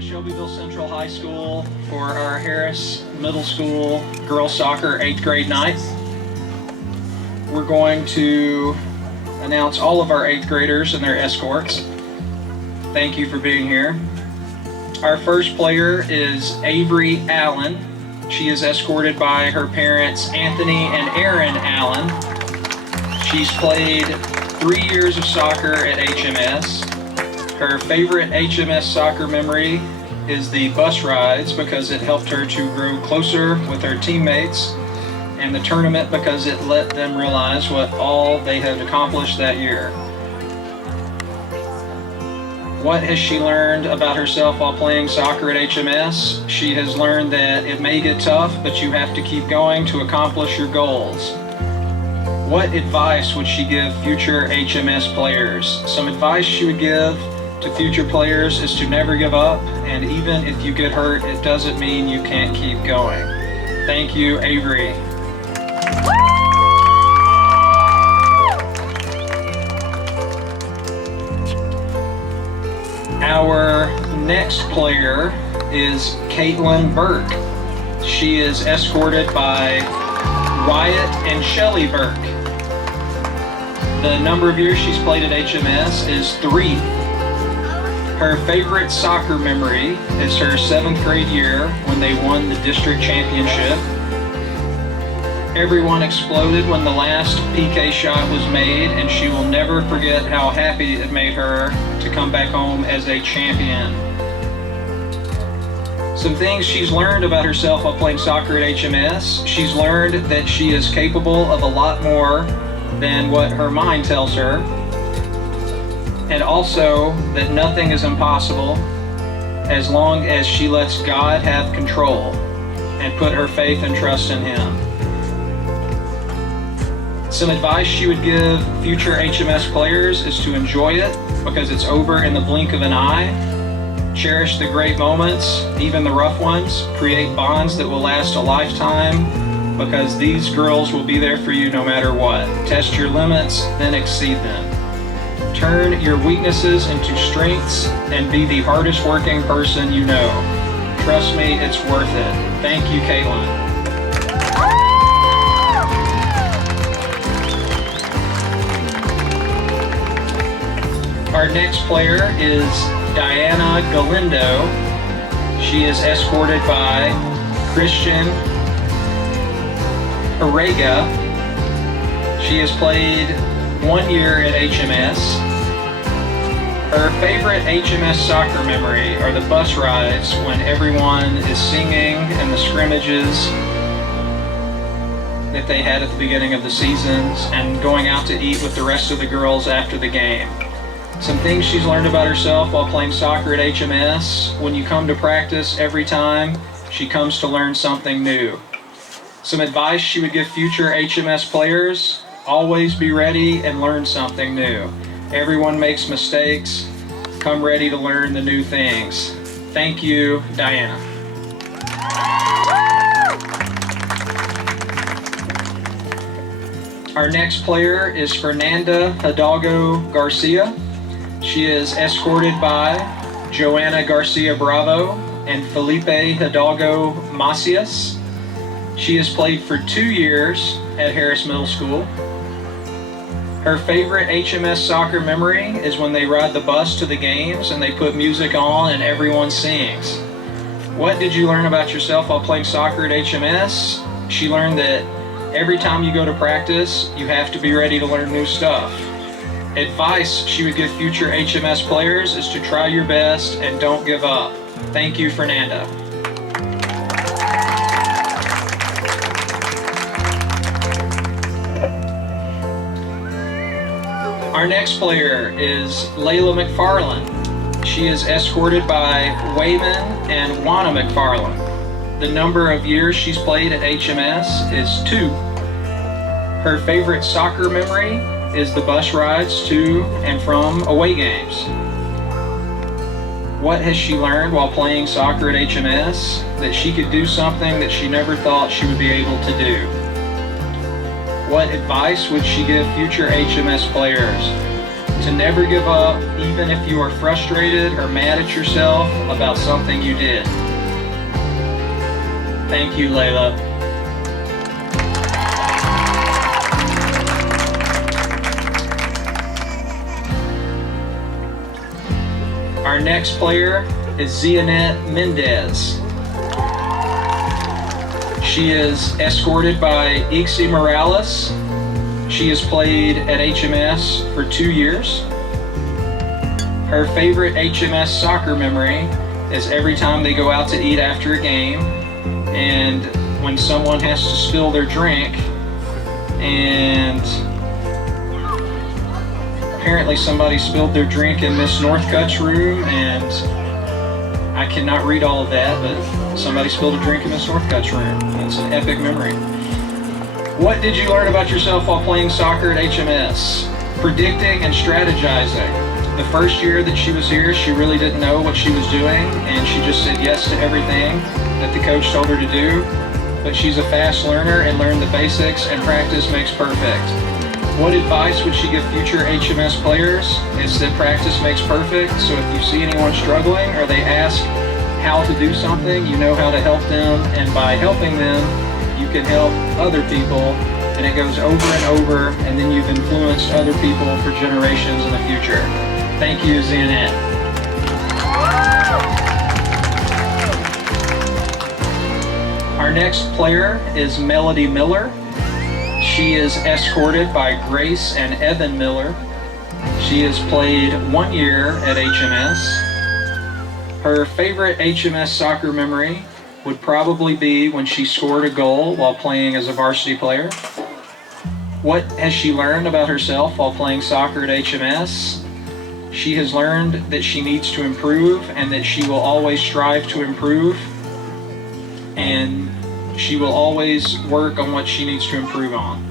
to Shelbyville Central High School for our Harris Middle School girls soccer 8th grade night. We're going to announce all of our 8th graders and their escorts. Thank you for being here. Our first player is Avery Allen. She is escorted by her parents Anthony and Aaron Allen. She's played 3 years of soccer at HMS. Her favorite HMS soccer memory is the bus rides because it helped her to grow closer with her teammates, and the tournament because it let them realize what all they had accomplished that year. What has she learned about herself while playing soccer at HMS? She has learned that it may get tough, but you have to keep going to accomplish your goals. What advice would she give future HMS players? Some advice she would give to future players is to never give up, and even if you get hurt, it doesn't mean you can't keep going. Thank you, Avery. Our next player is Caitlin Burke. She is escorted by Wyatt and Shelley Burke. The number of years she's played at HMS is 3. Her favorite soccer memory is her 7th grade year when they won the district championship. Everyone exploded when the last PK shot was made, and she will never forget how happy it made her to come back home as a champion. Some things she's learned about herself while playing soccer at HMS. She's learned that she is capable of a lot more than what her mind tells her, and also that nothing is impossible as long as she lets God have control and put her faith and trust in Him. Some advice she would give future HMS players is to enjoy it because it's over in the blink of an eye. Cherish the great moments, even the rough ones. Create bonds that will last a lifetime because these girls will be there for you no matter what. Test your limits, then exceed them. Turn your weaknesses into strengths and be the hardest working person you know. Trust me, it's worth it. Thank you, Caitlin. Our next player is Diana Galindo. She is escorted by Christian Arega. She has played 1 year at HMS. Her favorite HMS soccer memory are the bus rides when everyone is singing and the scrimmages that they had at the beginning of the seasons and going out to eat with the rest of the girls after the game. Some things she's learned about herself while playing soccer at HMS: when you come to practice every time, she comes to learn something new. Some advice she would give future HMS players: always be ready and learn something new. Everyone makes mistakes. Come ready to learn the new things. Thank you, Diana. Our next player is Fernanda Hidalgo Garcia. She is escorted by Joanna Garcia Bravo and Felipe Hidalgo Macias. She has played for 2 years at Harris Middle School. Her favorite HMS soccer memory is when they ride the bus to the games and they put music on and everyone sings. What did you learn about yourself while playing soccer at HMS? She learned that every time you go to practice, you have to be ready to learn new stuff. Advice she would give future HMS players is to try your best and don't give up. Thank you, Fernanda. Our next player is Layla McFarland. She is escorted by Wayman and Juana McFarland. The number of years she's played at HMS is 2. Her favorite soccer memory is the bus rides to and from away games. What has she learned while playing soccer at HMS? That she could do something that she never thought she would be able to do. What advice would she give future HMS players? to never give up, even if you are frustrated or mad at yourself about something you did. Thank you, Layla. Our next player is Zionette Mendez. She is escorted by Ixie Morales. She has played at HMS for 2 years. Her favorite HMS soccer memory is every time they go out to eat after a game, and when someone has to spill their drink, and apparently somebody spilled their drink in Miss Northcutt's room, and I cannot read all of that, but somebody spilled a drink in Miss Northcutt's room. It's an epic memory. What did you learn about yourself while playing soccer at HMS? Predicting and strategizing. The first year that she was here, she really didn't know what she was doing, and she just said yes to everything that the coach told her to do. But she's a fast learner and learned the basics, and practice makes perfect. What advice would she give future HMS players? It's that practice makes perfect, so if you see anyone struggling or they ask how to do something, you know how to help them, and by helping them, you can help other people, and it goes over and over, and then you've influenced other people for generations in the future. Thank you, Zionette. Our next player is Melody Miller. She is escorted by Grace and Evan Miller. She has played 1 year at HMS. Her favorite HMS soccer memory would probably be when she scored a goal while playing as a varsity player. What has she learned about herself while playing soccer at HMS? She has learned that she needs to improve and that she will always strive to improve, and she will always work on what she needs to improve on.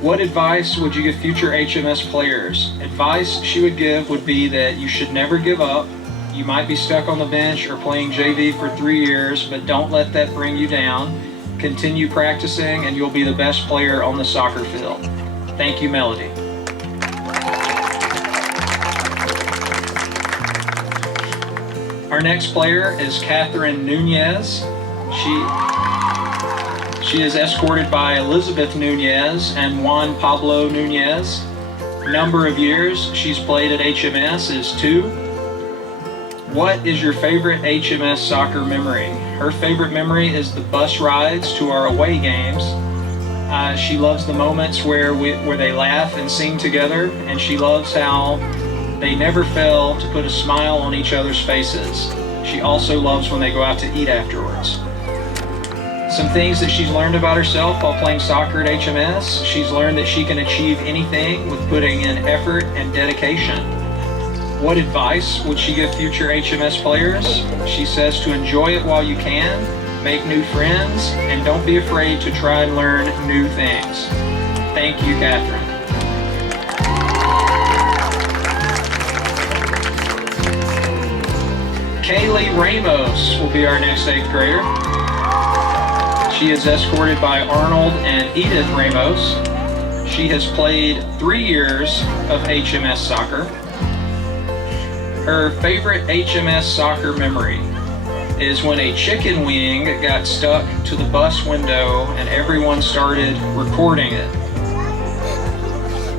What advice would you give future HMS players? Advice she would give would be that you should never give up. You might be stuck on the bench or playing JV for 3 years, but don't let that bring you down. Continue practicing and you'll be the best player on the soccer field. Thank you, Melody. Our next player is Catherine Nunez. She is escorted by Elizabeth Nunez and Juan Pablo Nunez. Number of years she's played at HMS is 2. What is your favorite HMS soccer memory? Her favorite memory is the bus rides to our away games. She loves the moments where they laugh and sing together, and she loves how they never fail to put a smile on each other's faces. She also loves when they go out to eat afterwards. Some things that she's learned about herself while playing soccer at HMS. She's learned that she can achieve anything with putting in effort and dedication. What advice would she give future HMS players? She says to enjoy it while you can, make new friends, and don't be afraid to try and learn new things. Thank you, Catherine. Kaylee Ramos will be our next 8th grader. She is escorted by Arnold and Edith Ramos. She has played 3 years of HMS soccer. Her favorite HMS soccer memory is when a chicken wing got stuck to the bus window and everyone started recording it.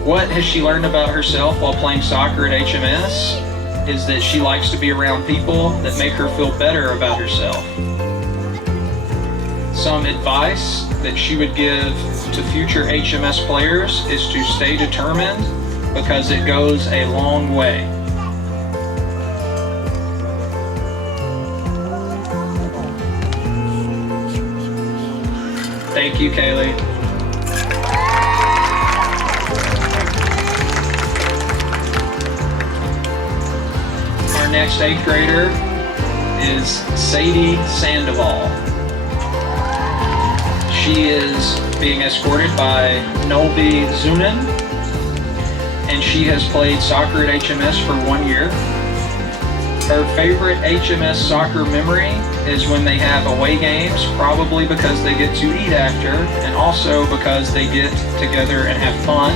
What has she learned about herself while playing soccer at HMS? Is that she likes to be around people that make her feel better about herself. Some advice that she would give to future HMS players is to stay determined because it goes a long way. Thank you, Kaylee. Our next 8th grader is Sadie Sandoval. She is being escorted by Nolby Zunin, and she has played soccer at HMS for 1 year. Her favorite HMS soccer memory is when they have away games, probably because they get to eat after, and also because they get together and have fun.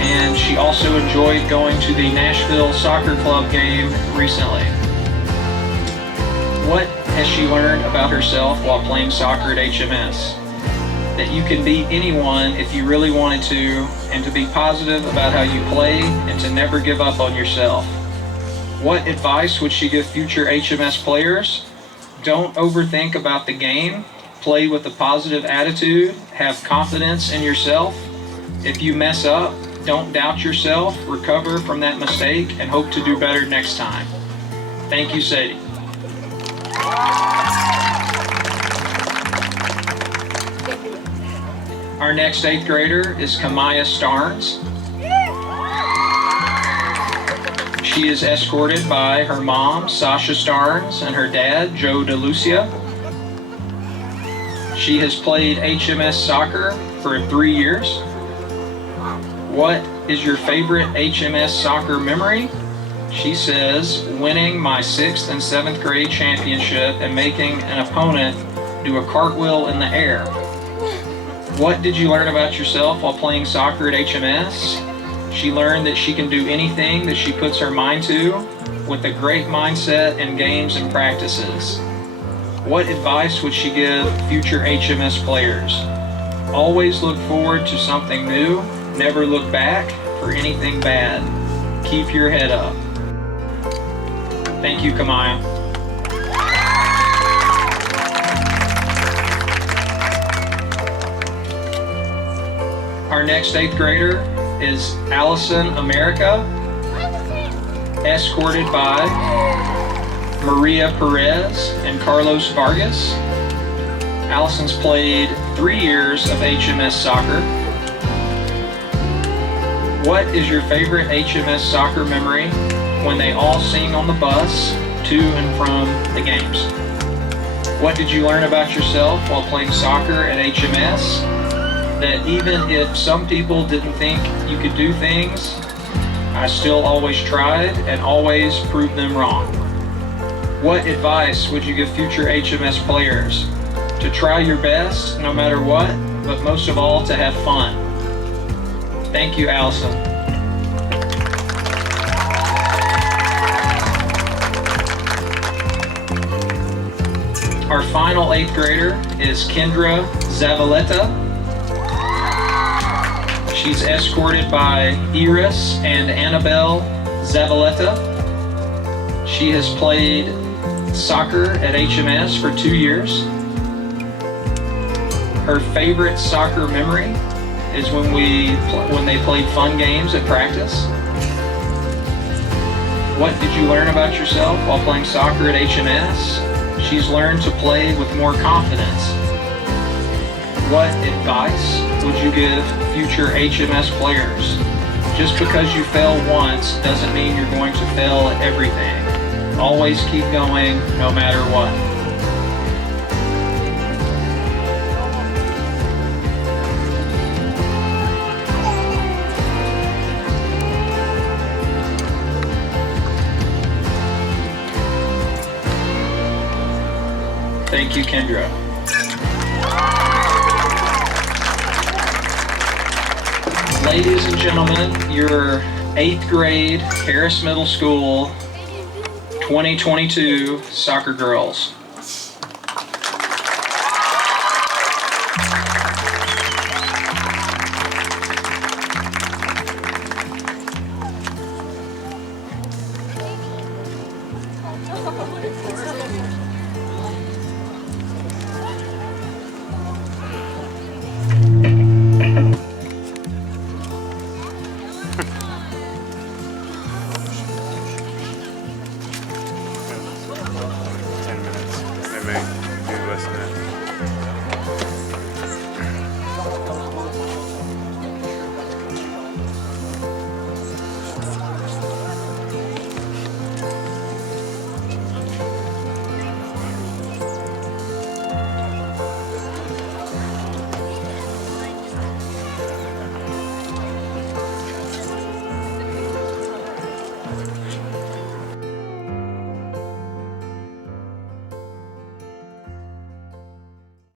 and she also enjoyed going to the Nashville Soccer Club game recently. What has she learned about herself while playing soccer at HMS? That you can beat anyone if you really wanted to, and to be positive about how you play, and to never give up on yourself. What advice would she give future HMS players? Don't overthink about the game. Play with a positive attitude. Have confidence in yourself. If you mess up, don't doubt yourself. Recover from that mistake and hope to do better next time. Thank you, Sadie. Our next 8th grader is Kamiyah Starnes. She is escorted by her mom, Sasha Starnes, and her dad, Joe DeLucia. She has played HMS soccer for 3 years. What is your favorite HMS soccer memory? She says, winning my 6th and 7th grade championship and making an opponent do a cartwheel in the air. What did you learn about yourself while playing soccer at HMS? She learned that she can do anything that she puts her mind to, with a great mindset in games and practices. What advice would she give future HMS players? Always look forward to something new. Never look back for anything bad. Keep your head up. Thank you, Kamiyah. Our next 8th grader is Allison America, escorted by Maria Perez and Carlos Vargas. Allison's played 3 years of HMS soccer. What is your favorite HMS soccer memory when they all sing on the bus to and from the games? What did you learn about yourself while playing soccer at HMS? That even if some people didn't think you could do things, I still always tried and always proved them wrong. What advice would you give future HMS players? To try your best no matter what, but most of all to have fun. Thank you, Allison. Our final 8th grader is Kendra Zavaletta. She's escorted by Iris and Annabelle Zavaletta. She has played soccer at HMS for 2 years. Her favorite soccer memory is when they played fun games at practice. What did you learn about yourself while playing soccer at HMS? She's learned to play with more confidence. What advice would you give future HMS players? Just because you fail once doesn't mean you're going to fail at everything. Always keep going, no matter what. Thank you, Kendra. Ladies and gentlemen, your 8th grade Harris Middle School 2022 soccer girls.